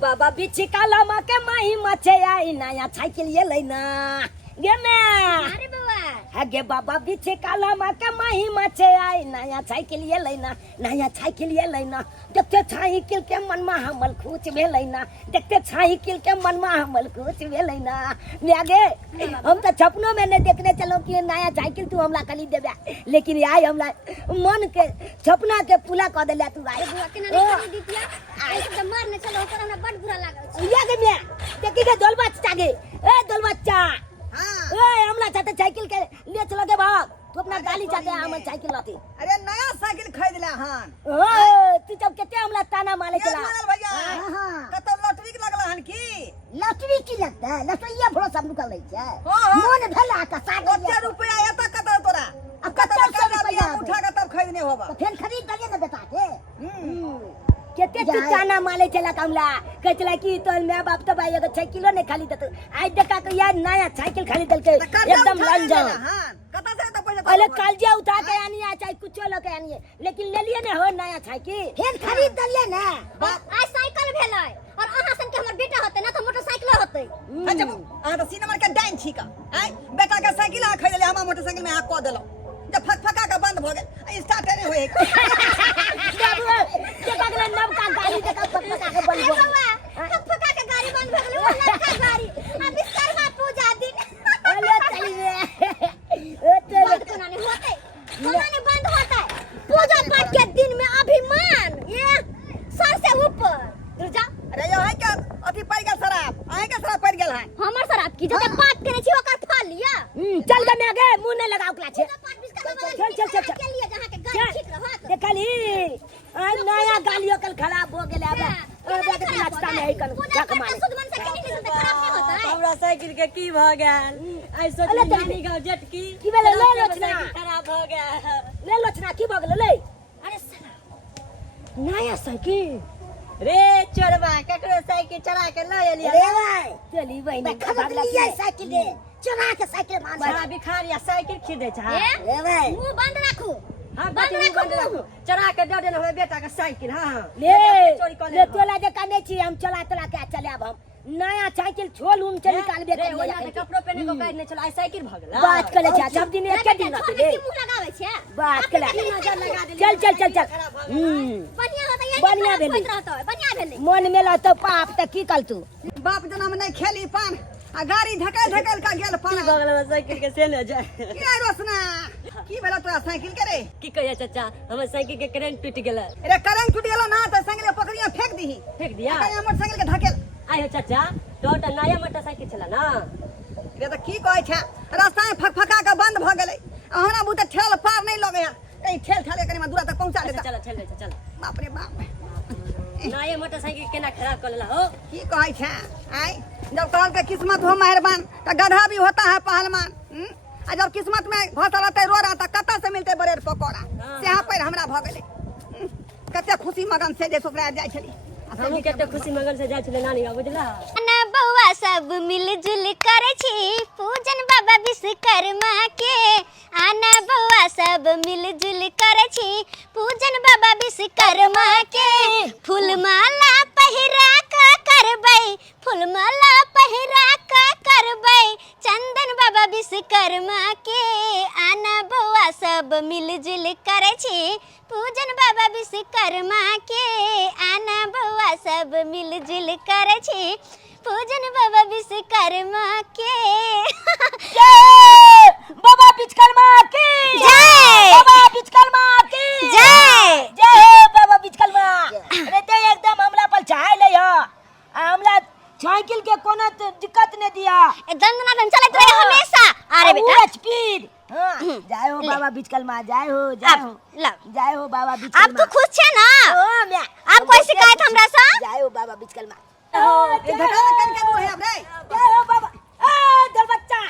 बाबा बिछी काला मा के माही मचे आई नया साइकिल ये लेना गे मैं अरे बाबा है गे बाबा बिछी काला मा के माही मचे आई नया साइकिल ये लेना देखते साइकिल के मन में हमल खुश भे लेना देखते साइकिल के मन में हमल खुश भे लेना मैं आगे हम तो सपनों में नहीं देखने चलो कि नया साइकिल तू हमला खरीद देबे लेकिन आई हमला मन के सपना के पूरा कर देला तू आई बुआ के ना खरीद दिया ऐसे तो मारने चलो ओकर हमरा बड़ बुरा लागल ये गे मैं देखी के दल बच्चा गे ए दल बच्चा हां ए हमला चाहते साइकिल के ले चलो गे भाग तू अपना गाली चाहते हम साइकिल लाती अरे नया साइकिल खरीद ले हन ओ तू जब केते हमला ताना मारे चला भैया हां कतो लॉटरी लगला हन की लॉटरी की लगता है लॉटरी ये भरोसा निकल लै छै हां मन भेला का साग कते रुपया एता कतो तोरा अब कते रुपया उठा के तब खरीदने होबा तो फिर खरीद दलिए ना बेटा के केते तू ताना मारे चला कमला कह चला कि तो मैं बाप तो भाई अगर साइकिल ने खाली दत आज देखा के यार नया साइकिल खाली दल के एकदम लंजा कता से तो पैसा पहले कालजिया उठा के आनी आ चाहे कुछ लगे आनी लेकिन ले लिए ना हो नया साइकिल फिर खरीद दलिए ना आज साइकिल भेलै और अहाँ सन के हमर बेटा होते ना तो मोटरसाइकिल होते अच्छा आ तो सीना मार के डाइन छिका आई बेटा के साइकिल आ खरीद ले हम मोटरसाइकिल में आ क देलो जब फकफका का बंद भ गेल स्टार्ट नहीं होए के बगल नव का गाड़ी देखा फकफका के बंद हो फकफका के गाड़ी बंद भ गेलै वो नवका गाड़ी अब विश्वकर्मा पूजा दिन अरे चलिए ओ तो बंद कोना नहीं होते कोना नहीं बंद होता पूजा पाठ के दिन में अभिमान ये सर से ऊपर गिर जा अरे यो है क्या अथी पड़ गेल शराब आए के शराब पड़ गेल है हमर शराब की जते बात करे छी ओकर फल लिया चल गे मैं आगे मुंह नहीं लगाओ क्ला छे चल के लिए जहां के गाड़ी ठीक रहत देखली आ नया गालियो कल खराब हो गेले अब देख नाचता नहीं कन झक मारे शुद्ध मन से कहीं नहीं खराब नहीं होता है हमरा साइकिल के की भ गेल ऐसो नानी गांव जटकी की भेले ले लोचना खराब हो गेल ले लोचना की भ गेले ले अरे साला नया साइकिल रे चोरबा ककरो साइकिल चला के ले एलिया रे भाई चली बहिनी खरीद लिया साइकिल दे चला के साइकिल मान बड़ा भिखारिया साइकिल खरीदे छ रे भाई मुंह बंद रखो हां बंद रखो चला के दे देना हमर बेटा के साइकिल हां ले तोला जे काने छी हम चला के चलाब हम नया साइकिल छोल उन चली काल बे रे ओला के कपड़ो पहने को काट नै चला आई साइकिल भ गेल बात करे छ सब दिन एक दिन रहते रे मुंह लगावे छै बात करे नजर लगा दे चल बढ़िया होता है बढ़िया भेलै बढ़िया भेलै मन में ल तो पाप त की कल तू बाप जन्म नहीं खेली पान आ गाड़ी ढकल का गेल पान भ गेल साइकिल के से ले जा की रोशना की भेला तोरा साइकिल के रे की कहिया चाचा हमर साइकिल के करंट टूट गेल रे करंट टूट गेलो ना त साइकिल पकड़िया फेंक दीही फेंक दिया आ मोटरसाइकिल के ढकेल आयो चाचा तोटा नया मोटरसाइकिल चला ना रे त की कहै छै रास्ता में फकफका के बंद भ गेलै हमरा बुते ठेल पार नहीं लगे कहीं ठेल ठाले कनी में दूरा तक पहुंचा दे चल बाप रे बाप नया मोटरसाइकिल केना खराब कर लेला हो की कहै छै आई जब कहल के किस्मत हो मेहरबान त गधा भी होता है पहलवान आ जब किस्मत में घोटा रहते रोड़ा त कत्ता से मिलते बरेर पकोड़ा सेहा पर हमरा भ गेलै कते खुशी मगन से जे ससुराल जाय छली हम कते खुशी मगन से जाय छले नानी गांव बुझला ना बउआ सब मिलजुल करे छी पूजन बाबा विश्वकर्मा के आना बउआ सब मिलजुल करे छी पूजन बाबा विश्वकर्मा के फूलमाला पहिरा का करबै फूलमाला पहिरा का करबै चंदन बाबा विश्वकर्मा के आना बउआ सब मिलजुल करे छी पूजन बाबा विश्वकर्मा के आना बउआ सब मिलजुल करे छी पूजन बाबा विश्वकर्मा के जय बाबा विश्वकर्मा की जय बाबा विश्वकर्मा की जय जय हो बाबा विश्वकर्मा अरे ते एकदम हमला पर चाहे ले हो हमला साइकिल के कोनो दिक्कत ने दिया दंदना चलत रहे हमेशा अरे बेटा स्पीड जय हो बाबा विश्वकर्मा जय हो जय हो बाबा अब विश्वकर्मा तू खुश छे ना ओ मैं अब कोई शिकायत हमरा से जय हो बाबा विश्वकर्मा ए धक्का कन के है अब रे जय हो बाबा ए दल बच्चा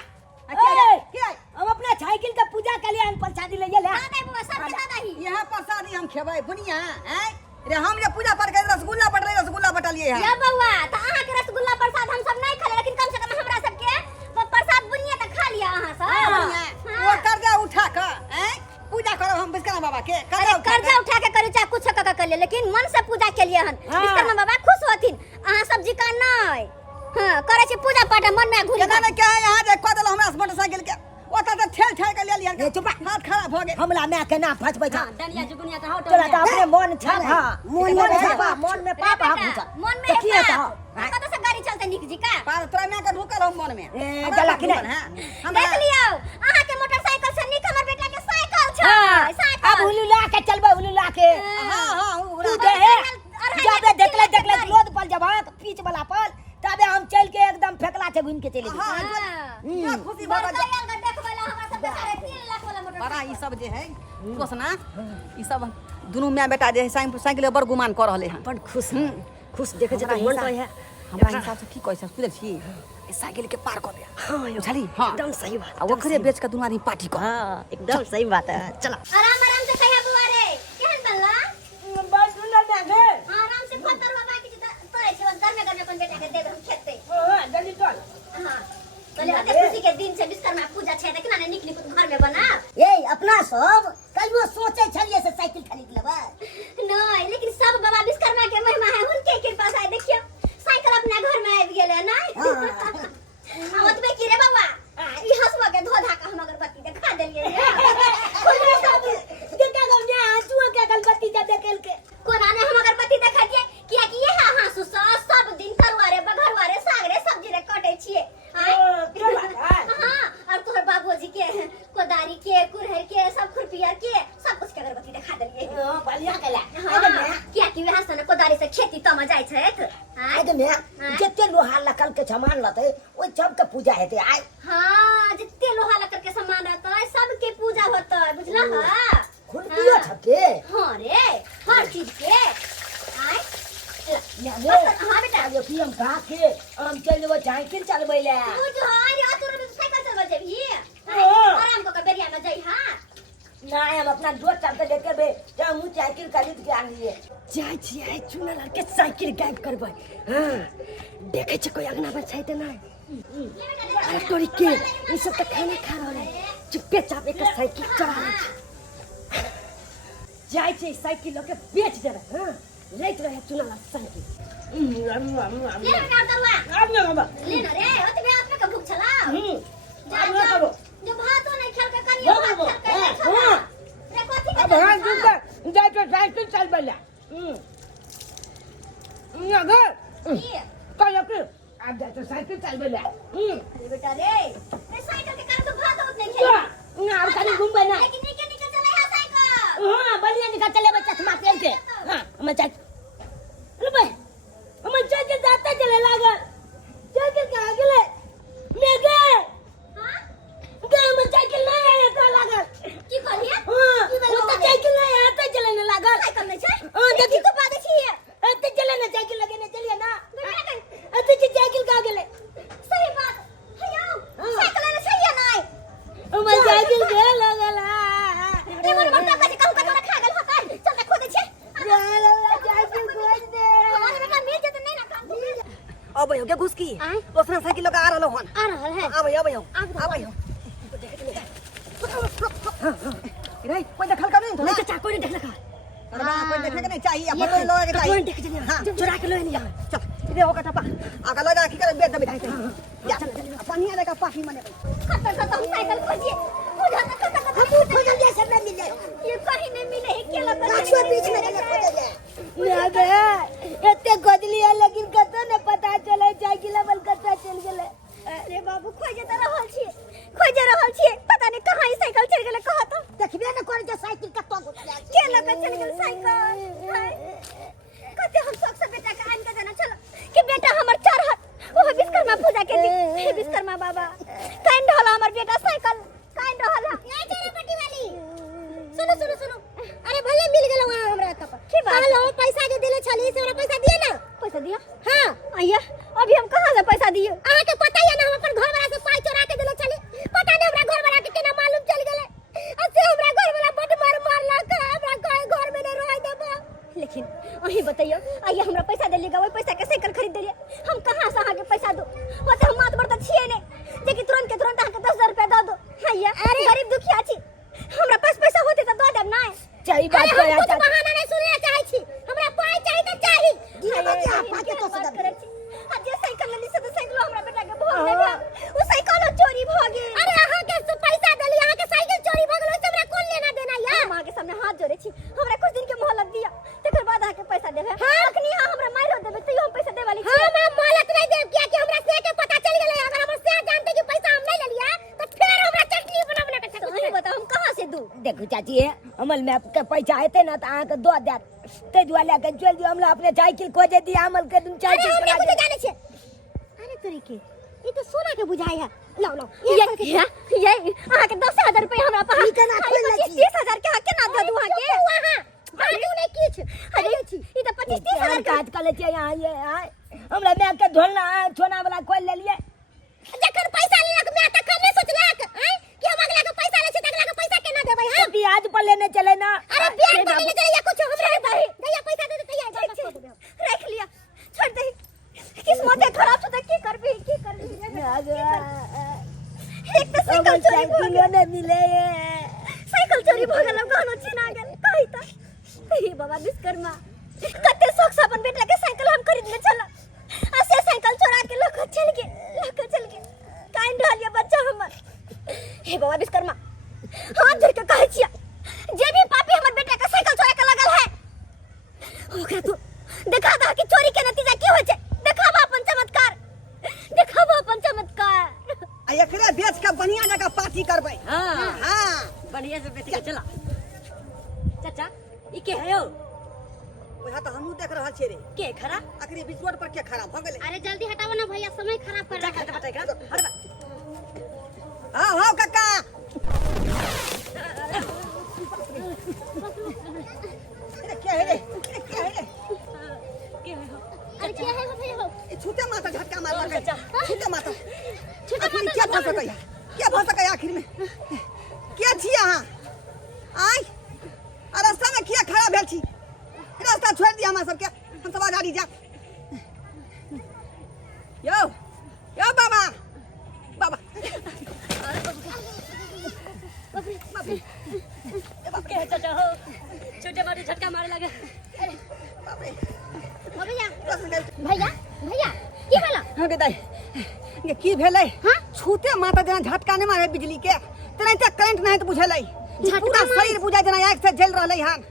की हम अपना साइकिल का पूजा के लिए प्रसादी ले ले नहीं बुआ सब के दादा ही यहां प्रसादी हम खेबै बुनिया हैं रे हम जे पूजा पर के रसगुल्ला बटले रसगुल्ला बटलिए है या बउआ त अहाँ के रसगुल्ला प्रसाद हम सब नहीं खाले लेकिन कम से कम हमरा सब के प्रसाद बुनिया त खा लिया अहाँ सब वो कर्जा उठा के हैं पूजा करो हम विश्वकर्मा बाबा के कर्जा उठा के करे चाहे कुछ कर ले लेकिन मन से पूजा के लिए हन विश्वकर्मा बाबा खुश होथिन अहाँ सब हां करे छी पूजा पाठ मन में घुरी केना ने क्या है यहाँ जे कह देलो हमरा मोटरसाइकिल के ओता त ठेल ठेल के ले लिया ए, चुप हाथ खराब हो गेल हमला मैं के ना फंसबै छ डलिया जुगुनिया त हट तोरा त अपने मन छ हां मन में छपा मन में पाप हाथ घुसा मन में की है त कत से गाड़ी चलते निक जी का पार तोरा में के ढुकल हम मन में ए गला कि नहीं देख लियो अहाँ के मोटरसाइकिल से निक हमर बेटा के साइकिल छ हां साइकिल अब उलुला के चलबे उलुला के हां तू दे जाबे देखले लोद पल जब पीछ वाला पल तबे हम चल के एकदम फेकला से घूम के चले हां गए खुशी बड़ा बाबा आयल का देखबला हमरा सब के 3 लाख वाला मोटर बड़ा ई सब जे है कोसना ई सब दुनू माय बेटा जे है साइकिल बड़ गुमान कर रहले हैं बड़ खुश देखे छ त मन तो है हमरा हिसाब से की कहै छ सुनल छी ई साइकिल के पार कर दे हां बुझली हां एकदम सही बात आ ओकरे बेच के दुनू आदमी पार्टी कर हां एकदम सही बात है चलो आराम आराम से कहिया बुआ रे केहन बनला बस सुन ना गे आराम से फतर बाबा की तोरे छ घर में अपन बेटा के देब हम खेते हां जल्दी चल हां चले हते खुशी के दिन से विश्वकर्मा पूजा छै त केना निक निक घर में बना ए अपना सब कहियो सोचे छलिए से साइकिल खरीद लेबै नहीं लेकिन सब बाबा विश्वकर्मा के महिमा है उनके कृपा से देखियो साइकिल अपना घर में आबि गेले नहीं हां ओतबे की रे बाबा ई हसवा के धोधा का हम अगरबत्ती देखा देलिए खुशी सब देखा गो ने आंसू के गलबत्ती जब देखेल के कोना ने हम अगरबत्ती देखा दिए किया कि ये हाँसू सब दिन करवारे बघरवारे सागरे सब्जी रे कटे छिए क्या बात है हां और तोहर बाबूजी के कोदारी के कुरहर के सब खुरपिया के सब कुछ के अगरबत्ती देखा देलिए हां बलिया केला हां किया कि वहां से कोदारी से खेती तम जाय छै आइ दे मैं जत्ते लोहा लकल के सामान लते ओइ सब के पूजा हेते आइ हां जितने लोहा लकड़ के सामान रहता है सबके पूजा होता है बुझला हां खुरपियो छके हां रे हर चीज के आइ याले हां बेटा आगे की हम का के हम चल जेबो साइकिल चलबै ले तू जो अरे तोरा में साइकिल चलबा जेबी आराम को के बेरिया में जई हां ना हम अपना दोस्त सब के लेके बे हम साइकिल खरीद के आनिए जाय छी आइ चुना लड़के साइकिल गायब करबै हां देखे छ कोई अगना पर छै त नहीं अरे तोरी के ई सब त खाना खा रहले चुपे चाप एक साइकिल चला ले जाय छी साइकिल लोग के बेच देबे हां लेट रहे चुना ला साइकिल ले ना दवा अब ना बाबा ले ना रे ओतबे अपने के भूख छला जा करो जो भातो नहीं खेल के कनियो भात खेल के छला रे कथि के अब हां दूसरा जाय तो साइकिल चलबै ले अगर कहियो के अब जाय तो साइकिल चलबै ले अरे बेटा रे साइकिल के कारण तो भात होत नहीं खेल ना अब कनी घूमबै ना लेकिन निके निके चले है साइकिल हां बढ़िया निकल चले बच्चा चश्मा पहन के हां हम चल अरे भाई हम चल के जाते चले लागल चल के कहां गेले ले गए हां गांव में साइकिल नहीं आया तो लागल की कहलिए हां वो तो साइकिल नहीं आते चलने लागल साइकिल नहीं छै हां देखी तो बात छिए आते चले ना साइकिल लगे ना चलिए ना बेटा के आते साइकिल कहां गेले सही बात हयो साइकिल ने सही है नहीं हम साइकिल के लगल ये मन मरता का कहू का तोरा खा गेल होता चल देखो दे छे साइकिल खोज दे हमारे बेटा मिल जत नहीं ना काम अब हो के घुसकी दूसरा साइकिल लगा आ रहलो हन आ रहल है अब रे कोई देखल का नहीं नहीं चाचा कोई नहीं देख लगा अरे बा कोई देखे के नहीं चाहिए अपन लोग के चाहिए कोई देख जने हां चुरा के ले नहीं चल इधर होकर टपा आगा लगा की करे बेच दे बिठाई जा पानी आने का पानी मने खतर साइकिल खोजिए खोजा ना खतर हम खोजल जे सब नहीं मिले ये कहीं नहीं मिले है केला पाछुआ बीच में नहीं खोजल ले बे एते खोजली है लेकिन कतो ने पता चले साइकिल बल कतो चल गेले अरे बाबू खोजे त रहल छी पता नहीं कहां ई साइकिल चल गेले कहा तो देखबे न करे जे साइकिल कतो घुसले केला का चल गेल साइकिल कते हम शौक से बेटा के आन के देना चलो कि बेटा हमर चढ़त ओह विश्वकर्मा पूजा के दिन हे विश्वकर्मा बाबा काइन ढला हमर बेटा साइकिल काइन ढला नहीं चलो पट्टी वाली सुनो अरे भले मिल गेल वहां हमरा कप की बात हेलो पैसा जे देले छली से हमरा पैसा दिए ना पैसा दिया हां आइया अभी हम कहां से पैसा दिए आहा के पता है ना हम अपन घर वाला से पाई चोरा के देले छली पता नहीं हमरा घर वाला के केना मालूम चल गेले असे हमरा घर वाला बट मारला का हमरा कोई घर में न रह देबो लेकिन अही बताइयो आइया हमरा पैसा देलिएगा वही पैसा के साइकिल खरीद देलिए हम कहां से आके पैसा दो होते हम मात बरता छिए ने जे कि तुरंत के तुरंत आके 10,000 रुपया दे दो आइया अरे गरीब दुखिया छी हमरा पास पैसा होते त दे देब ना सही बात अरे है हम कुछ बहाना नहीं सुने चाहे छी हमरा पाई चाहिए त चाहिए दिए बच्चा पाके तो करे छी आज साइकिल ले से तो चाची अमल में आपके पैसा आते ना तो अहाँ के दो देत ते दुआ लेके चल दियो हमरा अपने साइकिल खोजे दिया अमल के तुम अरे साइकिल हम चला क्या दे जाने छे अरे तोरी के ये तो सोना के बुझाई है लाओ लाओ ये अहाँ के 10,000 रुपया हमरा पास ई केना खोल लै छी? 30,000 के केना दे दू अहाँ के वहां दू नहीं किछ अरे ई तो 25-30,000 का काज कर ले छी यहाँ ये हमरा मैं के ढोलना सोना वाला खोल ले लिए जखन पैसा लेलक मैं त कने सोचलक कि हम अगला के पैसा ले छै त अगला के पैसा केना देबै हम कि आज पर लेने चले ना अरे ब्याज पर ले चले या कुछ हमरा दे दैया पैसा दे तैयार रख लिया छोड़ दे किस्मत खराब छ त की करबी एक तो साइकिल चोरी ने मिले साइकिल चोरी भ गेल गानो छिना गेल कहि त हे बाबा विश्वकर्मा कते शौक से अपन बेटा के साइकिल हम खरीदने चला आ से साइकिल चोरा के लख चल के काइन ढालिया बच्चा हमर हे बाबा विश्वकर्मा हाथ जोड़ के कहै छिया जे भी पापी हमर बेटा के साइकिल चोरा के लगल है ओकरा तू देखा दा कि चोरी के नतीजा की होय छै देखावा अपन चमत्कार आ एकरे बेच के बढ़िया जगह पार्टी करबै हाँ हां बढ़िया से बेच के चला चाचा ई के है यो ओहा तो हमहू देख रहल छियै रे के खरा आखिरी बीच रोड पर के खड़ा भ गेलै अरे जल्दी हटाओ ना भैया समय खराब कर रहा हट बता एकरा हट बा हां हां काका अरे क्या है रे के है अरे क्या है वो भैया हो ये छूटे माथा झटका मार लगे चाचा। छूटे माथा छोटा आखिर माता क्या भऽ सकैया क्या भऽ सकैया आखिर में क्या छी अहाँ आइ आ रास्ता में किया खड़ा भेल छी रास्ता छोड़ दिया हमरा सबके हम सब गाड़ी जा यो यो बाबा बाबा के है चाचा हो छोटे बड़े झटका मारे लगे बाप रे हो भैया 10 मिनट भैया की भेला हाँ बेटाई ये की भेलै हाँ? छूते माथा जेना झटका नहीं मारे बिजली के तुरंत करंट नहीं तो बुझेलै झटका पूरा मारे? शरीर बुझा जेना आग से जल रहलै हन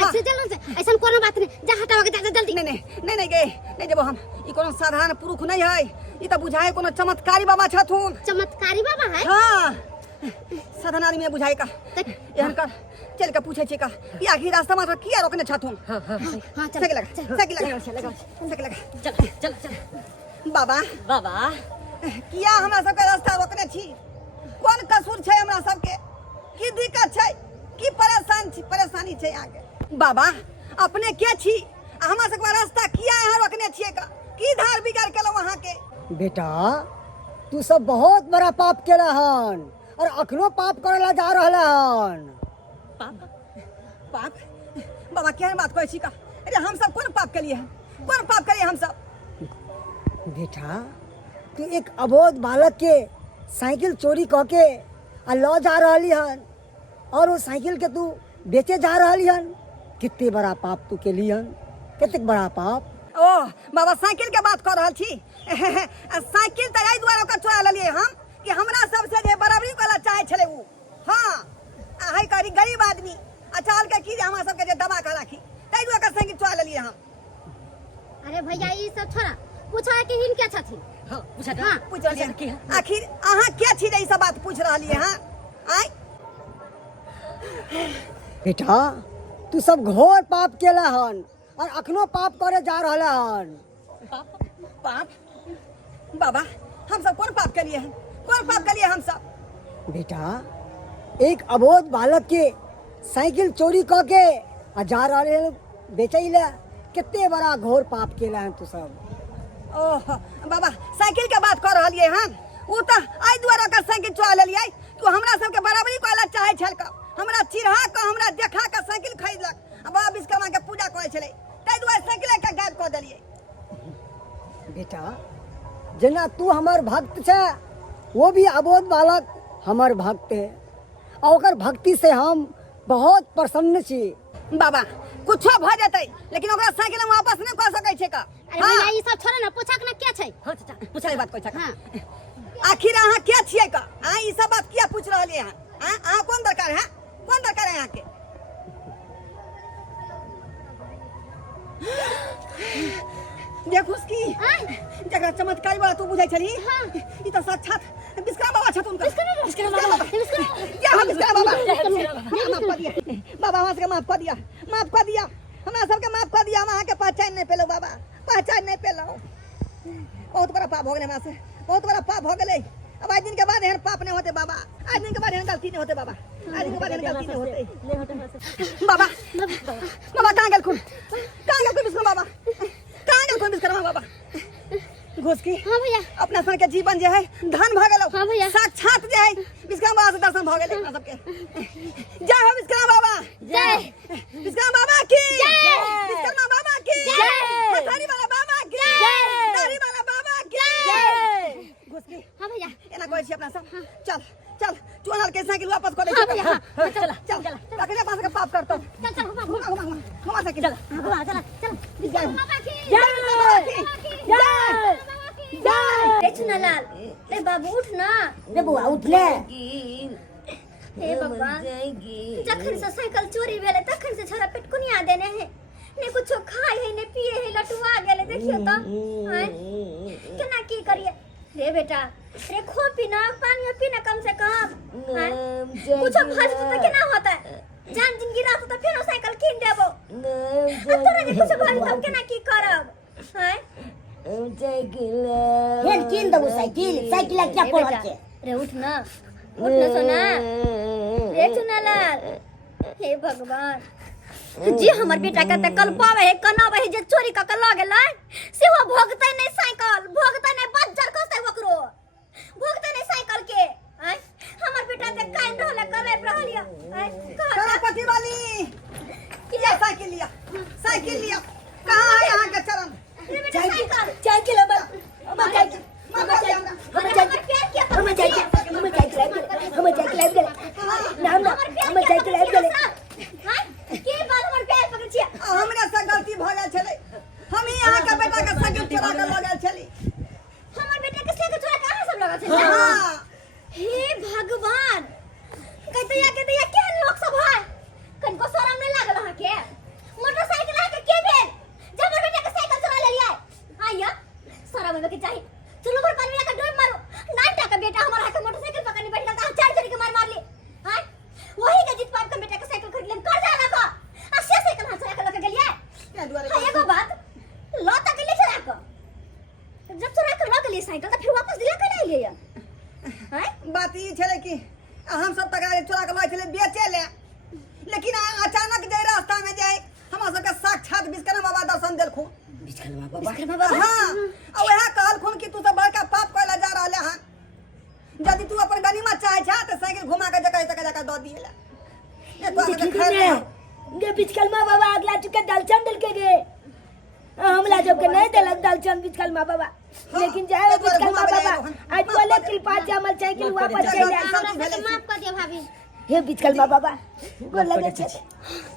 ऐसे जलन से ऐसा कोनो बात नहीं जा हटाओ के जा जल्दी नहीं गे नहीं जेबो हम ई कोनो साधारण पुरुष नहीं है ई त बुझाए कोनो चमत्कारी बाबा छथुन चमत्कारी बाबा है हाँ साधारण आदमी बुझाए का एहन कर चल के पूछे छी का ई आखिर रास्ता में किया रोकने छथुन हां हां हां चल साइकिल लगा चल चल चल बाबा बाबा किया हमरा सबके रास्ता रोकने छी कोन कसूर छै हमरा सबके की दिक्कत छै की परेशानी छै आगे बाबा अपने के छी आ हमरा सबके रास्ता किया यहाँ रोकने छियै का की धार बिगाड़ केलौ अहाँ के बेटा तू सब बहुत बड़ा पाप केला हन और अखनो पाप करेला जा रहला हन पाप बाबा केहन बात कहै छी का अरे हम सब कोन पाप केलिए हैं कोन पाप केलिए हम सब बेटा तू एक अबोध बालक के साइकिल चोरी क के आ लौ जा रहली हन और वो साइकिल के तू बेचे जा रहली हन कितने बड़ा पाप तू केली हन कितने बड़ा पाप ओह बाबा साइकिल के बात कर रहल छी साइकिल त एहि दुआरे ओकर चोरा लेलिए हम कि हमरा सबसे जे बराबरी वाला चाहे छले उ हां आ है करी गरीब आदमी आ चाल के की जे हमरा सबके जे दबा के राखी तै दुआरे साइकिल चोरा लेलिए हम अरे भैया ई सब छोड़ा पूछा कि हिन क्या छथि हां पूछा हां पूछ रहलिए आखिर अहाँ के छी जे ई सब बात पूछ रहलिए हां आइ बेटा तू सब घोर पाप केला हन और अखनो पाप करे जा रहला हन पाप बाबा हम सब कोन पाप केलिए हैं कोन पाप केलिए हम सब बेटा एक अबोध बालक के साइकिल चोरी क के आ जा रहले बेचैला कितने बड़ा घोर पाप केला हन तू सब ओह बाबा साइकिल के बात कर रहलिए हन उ त आई दुआरे ओकर साइकिल चोरा लेलिए तू हमरा सबके बराबरी करेला चाहे छल का हमरा चिढ़ा के हमरा देखा के साइकिल खरीदलक आ बाबा विश्वकर्मा के पूजा करे छले तै दुआरे साइकिल के गायब क देलिए बेटा जना तू हमार भक्त छे वो भी अबोध बालक हमार भक्त है और ओकर भक्ति से हम बहुत प्रसन्न छी बाबा कुछो भ जेतै लेकिन ओकरा साइकिल हम वापस नहीं कर सकै छै का अरे भैया ई सब छोड़ा ना पूछा के ना क्या छै हां चाचा पूछले बात कोइ हां आखिर अहाँ के छियै का हां ई सब बात किया पूछ रहलिए हन हां अहाँ कोन दरकार है कोन दरकार है अहाँ के देखुस की जकरा चमत्कारी वाला तू बुझै छली ई त साक्षात विश्राम बाबा छथुन का विश्राम बाबा क्या हम विश्राम बाबा माफ कर दिया बाबा हमरा सबके माफ कर दिया हमरा सबके माफ कर दिया हम अहाँ के पहचान नहीं पेलो बाबा पहचान नहीं पेलो बहुत बड़ा पाप हो गेलै हमरा से बहुत बड़ा पाप हो गेलै अब आज दिन के बाद एहन पाप नहीं होते बाबा आज दिन के बाद एहन गलती नहीं होते बाबा आज दिन के बाद एहन गलती नहीं होते बाबा बाबा कहाँ गेल खून विश्राम बाबा कहाँ गेल खून विश्राम बाबा घुस की हाँ भैया अपना सन के जीवन जे है धन भ गेलो हाँ भैया। साक्षात जे है विश्राम बाबा से दर्शन भ गेलै अपना सबके जय हो विश्राम बाबा जय विश्राम बाबा की जय। विश्राम बाबा की जय। हथारी वाला बाबा की जय। दाढ़ी वाला बाबा की जय। घुस की हाँ भैया एना कहै छी अपना सब चल चल चोनल के साइकिल वापस कर दे हाँ भैया, हाँ। चल चल ताकि पास के पाप करतो चल घुमा साइकिल चल जय बाबा की जय चुनालाल ए बाबू उठ ना रे बुआ उठ ले हे भगवान जखन से साइकिल चोरी भेले तखन से छोरा पेटकुनिया देने है ने कुछो खाए है ने पिए है लटुआ गेले देखियो तो हैं केना की करिए रे बेटा रे खो पीना पानी पीना कम से कम हैं कुछ भज तो केना होता है जान जिंदगी रात तो फिर साइकिल कीन देबो तोरा के कुछ भज तो केना की करब हैं हेन किन दबो साइकिल क्या पड़ल छे रे उठ ना सोना रे चुनालाल हे भगवान जी हमर बेटा के त कल पावे है कनावे है जे चोरी क के ल गेलै से वो भोगतै नै साइकिल भोगतै नै बज्जर कसै ओकरो भोगतै नै साइकिल के हैं हमर बेटा ते काइन रहले कले रहलिया हैं गणपति वाली किया साइकिल लिया कहाँ है यहाँ के चरण रे बेटा साइकिल साइकिल हम साइकिल हम साइकिल के बाल हमर पैर पकड़ छिया हमरा से गलती भ गेल छलै हम ही यहाँ के बेटा के साइकिल चोरा के ल गेल छली हमर बेटा के साइकिल छोड़ा कहां सब लगा छै हाँ हे भगवान कहते या केहन लोग सब है कनको शरम नहीं लागल अहाँ के मोटरसाइकिल अहाँ के भेल जब हमर बेटा के साइकिल चोरा ले लिया आइया शरम होवे के चाही चलो पर पानी लगा डोब मारो नाटा का बेटा हमारा के मोटरसाइकिल पकड़ने बैठ गया चार चोरी के मार ली हां वही के जीत पाप के बेटा के साइकिल खरीद ले कर जा लगा आ से साइकिल हाथ चला के लगे गेलिए हां एगो बात लौटा के ले चला को जब चोरा के लग लिए साइकिल तो फिर वापस दिला के नहीं लिए हैं बात ई छलै कि हम सब तगारे चोरा के लाइ छलै बेचे ले लेकिन अचानक जे रास्ता में जाए हमरा सबके साक्षात विश्वकर्मा बाबा दर्शन देलखुन विश्वकर्मा बाबा हाँ और वह कहलखुन कि तू सब बड़का पाप कइला जा रहले हन यदि तू अपन गनीमत चाहे छा तो साइकिल घुमा के जगह जगह दऽ दिएला ये तो अगर खैर गे विश्वकर्मा बाबा अगला चुके दलचन दिल के गे हमला जब के नहीं देलक दलचन विश्वकर्मा बाबा लेकिन जाए विश्वकर्मा बाबा आज बोले कृपा से हमर साइकिल वापस चल जाए माफ कर दिया भाभी हे विश्वकर्मा बाबा गोर लगे छे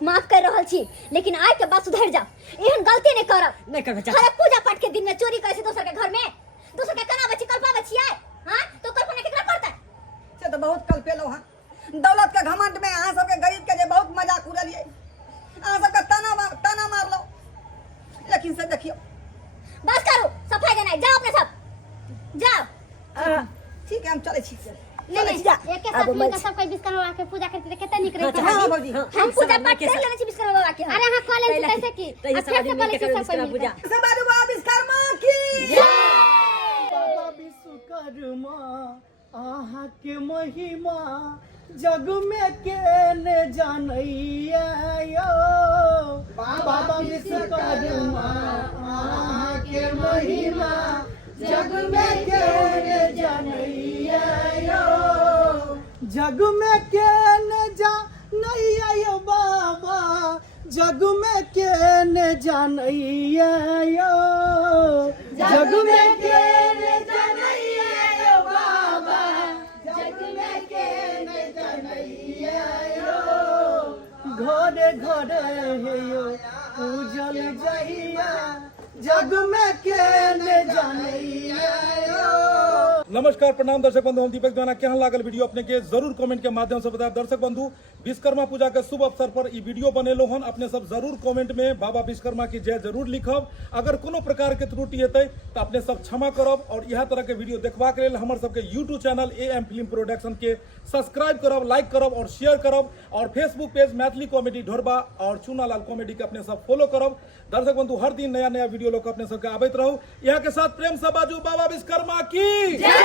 माफ कर रहल छी लेकिन आइ के बाद सुधर जाओ एहन गलती नहीं करब नहीं करबे हर पूजा पाठ के दिन में चोरी करे से दोसर के घर में दोसर के कना बची कल्पा बची है हां तो कल्पना केकरा करता से तो बहुत कल पेलो हन दौलत के घमंड में अहाँ सबके गरीब के जे बहुत मजाक उड़लिए अहाँ सबके ताना मारलो लेकिन से देखियो बस करो सफाई देना जाओ अपने सब जाओ ठीक है हम चले छी नहीं एक के साथ मिलकर सब कोई विश्वकर्मा बाबा के पूजा करते कितना निक रहता हाँ भौजी हम पूजा पाठ कर लेने छी विश्वकर्मा बाबा के अरे हां कॉलेज कैसे की तो ये सब आदमी मिलके करो विश्वकर्मा पूजा सब बाबा विश्वकर्मा की बाबा विश्वकर्मा आहा के महिमा जग में के ने जानैया यो बाबा विश्वकर्मा आहा के महिमा जग में के ने जानैया यो जग में के ने जानैया यो बाबा जग में के ने जानैया यो जग में के ने जानैया यो बाबा जग में के ने जानैया यो घरे घरे हे यो पूजल जहिया जग में के ने जानैया यो नमस्कार प्रणाम दर्शक बंधु, हम दीपक दीवाना। केहन लागल वीडियो अपने के जरूर कमेंट के माध्यम से बताएं। दर्शक बंधु, विश्वकर्मा पूजा के शुभ अवसर पर ई वीडियो बनेलो हन। अपने सब जरूर कमेंट में बाबा विश्वकर्मा की जय जरूर लिखब। अगर कोनो प्रकार के त्रुटि हेतै तो अपने सब क्षमा करब और यह तरह के वीडियो देखबा के लेल हमर सबके YouTube channel AM film production के सब्सक्राइब करब, लाइक करब और शेयर करब और फेसबुक पेज मैथिली कॉमेडी ढोरबा और चूनालाल कॉमेडी के अपने सब फॉलो करब। दर्शक बंधु, हर दिन नया नया वीडियो लोग अपने सबके आबैत रहू। यहाँ के साथ प्रेम से बाजू बाबा विश्वकर्मा की जय।